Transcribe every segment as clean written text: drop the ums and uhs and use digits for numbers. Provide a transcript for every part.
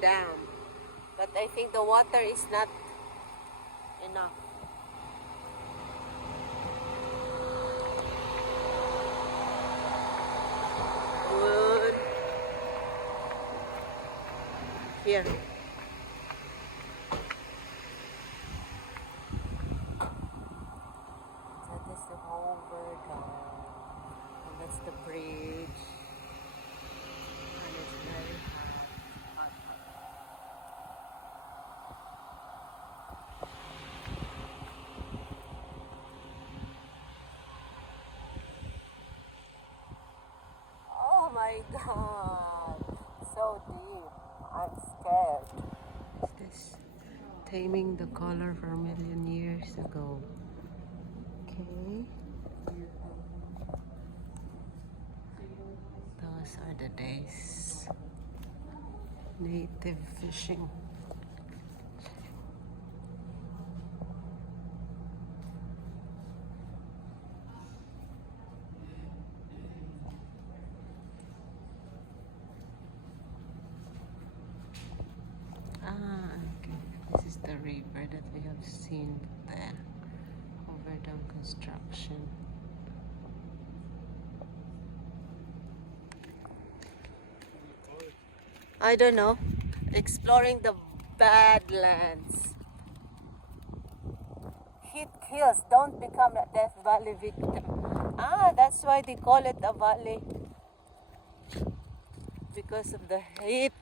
dam. But I think the water is not enough. Good. Here. That is the Hoover Dam. And that's the bridge. And it's very hot. Oh my god. So deep. I'm scared. This taming the color for a million years ago. Okay. Those are the days. Native fishing. Okay. This is the river that we have seen there. Overdone construction. I don't know. Exploring the Badlands. Heat kills. Don't become a Death Valley victim. That's why they call it a valley. Because of the heat.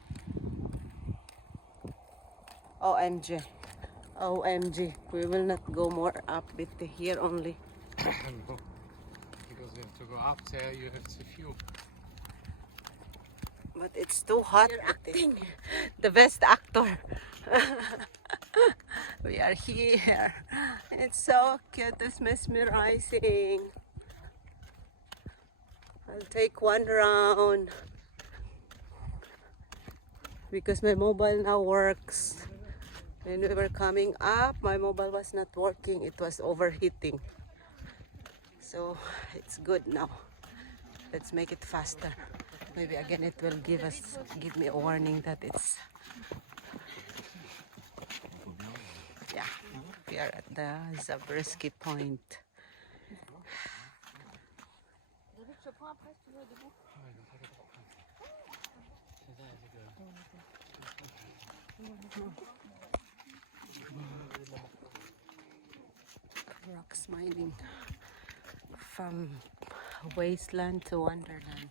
OMG. OMG. We will not go more up with here only. Because you have to go up there, you have to fuel. But it's too hot. You're acting. The best actor. We are here. It's so cute. It's mesmerizing. I'll take one round. Because my mobile now works. When we were coming up, my mobile was not working. It was overheating. So it's good now. Let's make it faster. Maybe again it will give me a warning that it's, yeah, we are at the Zabriskie Point. Rocks mining from wasteland to wonderland.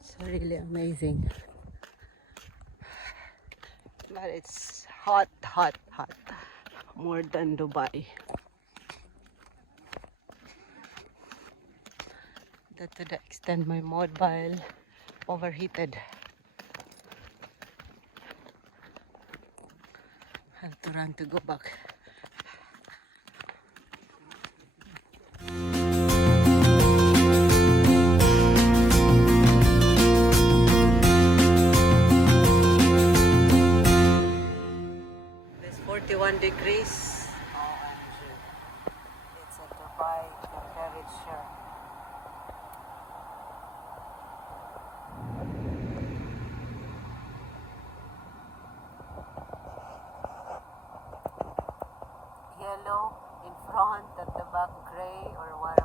It's really amazing. But it's hot, hot, hot. More than Dubai. That to the extent my mobile overheated. I have to run to go back. It's 41 degrees. It's a Dubai temperature. Yellow in front, at the back gray or whatever.